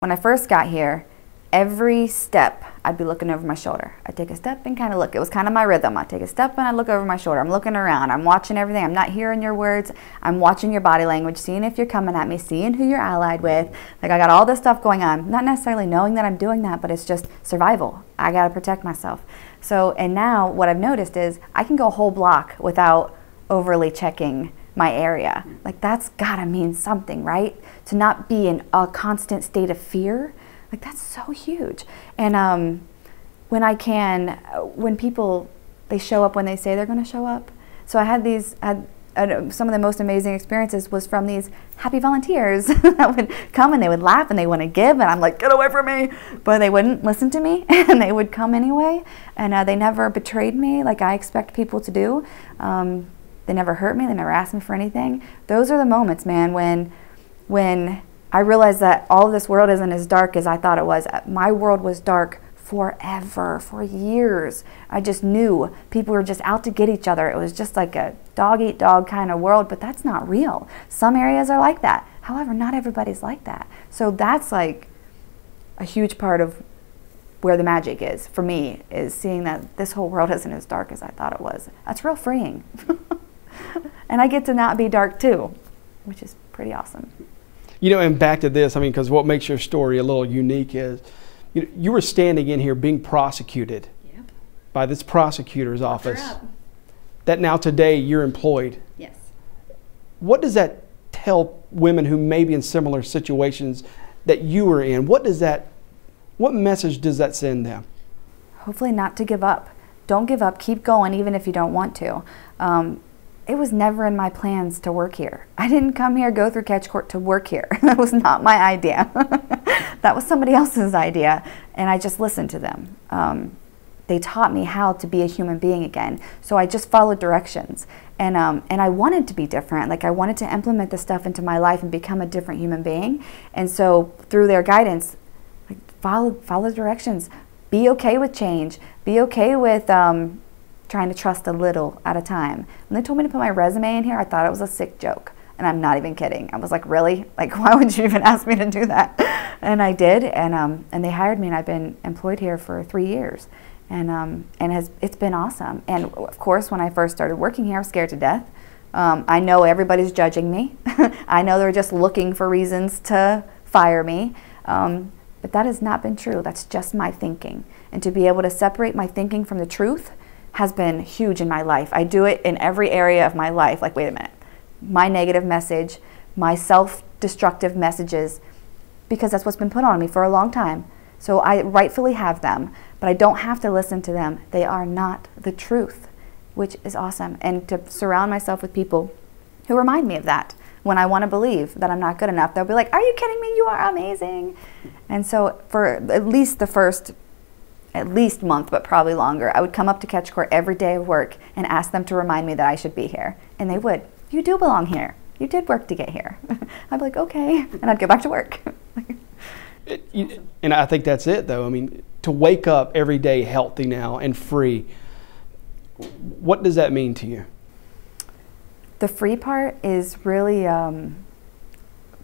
When I first got here, every step I'd be looking over my shoulder. I'd take a step and kind of look. It was kind of my rhythm. I'd take a step and I'd look over my shoulder. I'm looking around. I'm watching everything. I'm not hearing your words. I'm watching your body language, seeing if you're coming at me, seeing who you're allied with. Like, I got all this stuff going on. Not necessarily knowing that I'm doing that, but it's just survival. I got to protect myself. So, and now what I've noticed is I can go a whole block without overly checking my area. Like, that's gotta mean something, right? To not be in a constant state of fear. Like, that's so huge. And when people, they show up when they say they're gonna show up. So I had some of the most amazing experiences was from these happy volunteers that would come and they would laugh and they want to give, and I'm like, get away from me. But they wouldn't listen to me and they would come anyway. And they never betrayed me like I expect people to do. They never hurt me, they never asked me for anything. Those are the moments, man, when I realized that all of this world isn't as dark as I thought it was. My world was dark forever, for years. I just knew people were just out to get each other. It was just like a dog-eat-dog kind of world, but that's not real. Some areas are like that. However, not everybody's like that. So that's like a huge part of where the magic is for me, is seeing that this whole world isn't as dark as I thought it was. That's real freeing. And I get to not be dark too, which is pretty awesome. You know, and back to this, I mean, because what makes your story a little unique is you were standing in here being prosecuted by this prosecutor's office. That now today you're employed. Yes. What does that tell women who may be in similar situations that you were in? What message does that send them? Hopefully not to give up. Don't give up. Keep going even if you don't want to. It was never in my plans to work here. I didn't come here, go through catch court to work here. That was not my idea. That was somebody else's idea, and I just listened to them. They taught me how to be a human being again, so I just followed directions. And I wanted to be different. Like, I wanted to implement this stuff into my life and become a different human being. And so through their guidance, like, follow directions. Be okay with change. Be okay with trying to trust a little at a time. When they told me to put my resume in here, I thought it was a sick joke. And I'm not even kidding. I was like, really? Like, why would you even ask me to do that? And I did, and they hired me, and I've been employed here for 3 years. And it's been awesome. And of course, when I first started working here, I was scared to death. I know everybody's judging me. I know they're just looking for reasons to fire me. But that has not been true. That's just my thinking. And to be able to separate my thinking from the truth has been huge in my life. I do it in every area of my life. Like, wait a minute, my negative message, my self-destructive messages, because that's what's been put on me for a long time. So I rightfully have them, but I don't have to listen to them. They are not the truth, which is awesome. And to surround myself with people who remind me of that. When I want to believe that I'm not good enough, they'll be like, are you kidding me? You are amazing. And so for at least the first month, but probably longer, I would come up to catch court every day of work and ask them to remind me that I should be here. And they would. You do belong here. You did work to get here. I'd be like, okay. And I'd go back to work. And I think that's it, though. I mean, to wake up every day healthy now and free, what does that mean to you? The free part is really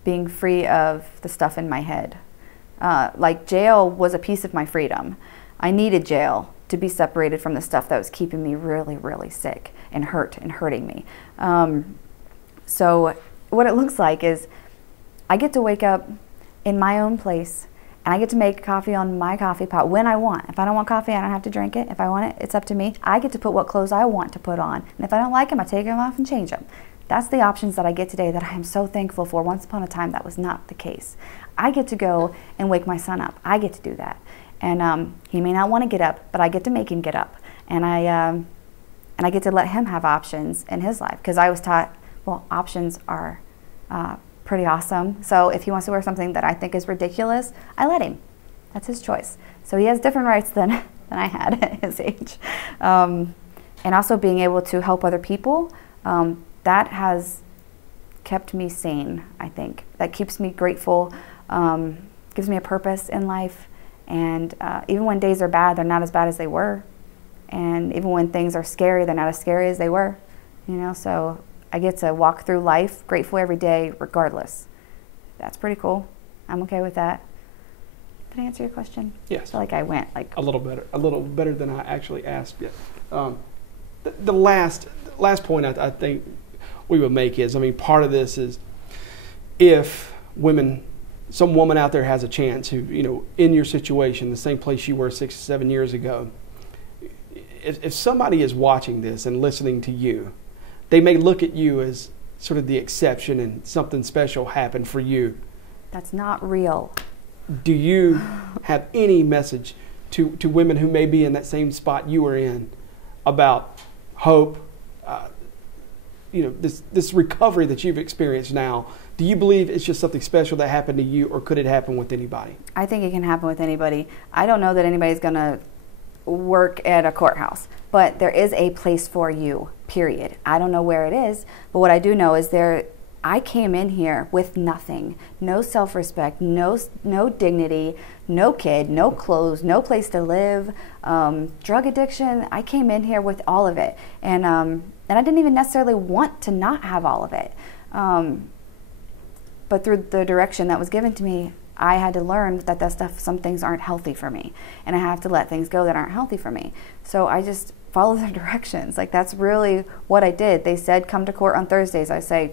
being free of the stuff in my head. Like, jail was a piece of my freedom. I needed jail to be separated from the stuff that was keeping me really, really sick and hurting me. So what it looks like is I get to wake up in my own place, and I get to make coffee on my coffee pot when I want. If I don't want coffee, I don't have to drink it. If I want it, it's up to me. I get to put what clothes I want to put on. And if I don't like them, I take them off and change them. That's the options that I get today that I am so thankful for. Once upon a time, that was not the case. I get to go and wake my son up. I get to do that. And he may not want to get up, but I get to make him get up. And I get to let him have options in his life, because I was taught, well, options are pretty awesome. So if he wants to wear something that I think is ridiculous, I let him. That's his choice. So he has different rights than I had at his age. And also being able to help other people, that has kept me sane, I think. That keeps me grateful, gives me a purpose in life. And even when days are bad, they're not as bad as they were. And even when things are scary, they're not as scary as they were. You know, so I get to walk through life grateful every day regardless. That's pretty cool. I'm okay with that. Did I answer your question? Yes. I feel like I went like a little better than I actually asked it. The last point I think we would make is, I mean, part of this is if some woman out there has a chance who, you know, in your situation, the same place you were 6 or 7 years ago, if somebody is watching this and listening to you, they may look at you as sort of the exception and something special happened for you. That's not real. Do you have any message to women who may be in that same spot you were in about hope, you know, this recovery that you've experienced now? Do you believe it's just something special that happened to you, or could it happen with anybody? I think it can happen with anybody. I don't know that anybody's going to work at a courthouse, but there is a place for you, period. I don't know where it is, but what I do know is I came in here with nothing, no self-respect, no dignity, no kid, no clothes, no place to live, drug addiction. I came in here with all of it, and I didn't even necessarily want to not have all of it. But through the direction that was given to me, I had to learn that stuff, some things aren't healthy for me, and I have to let things go that aren't healthy for me. So I just follow their directions. Like, that's really what I did. They said, come to court on Thursdays. I say,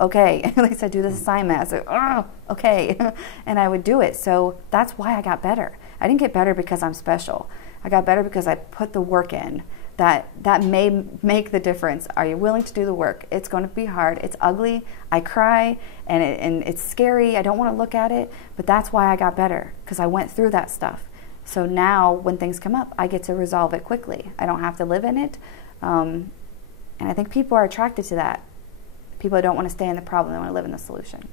okay. They said, do this assignment. I said, okay. And I would do it. So that's why I got better. I didn't get better because I'm special. I got better because I put the work in. That may make the difference. Are you willing to do the work? It's going to be hard. It's ugly. I cry, and it's scary. I don't want to look at it, but that's why I got better, because I went through that stuff. So now when things come up, I get to resolve it quickly. I don't have to live in it. And I think people are attracted to that. People don't want to stay in the problem. They want to live in the solution.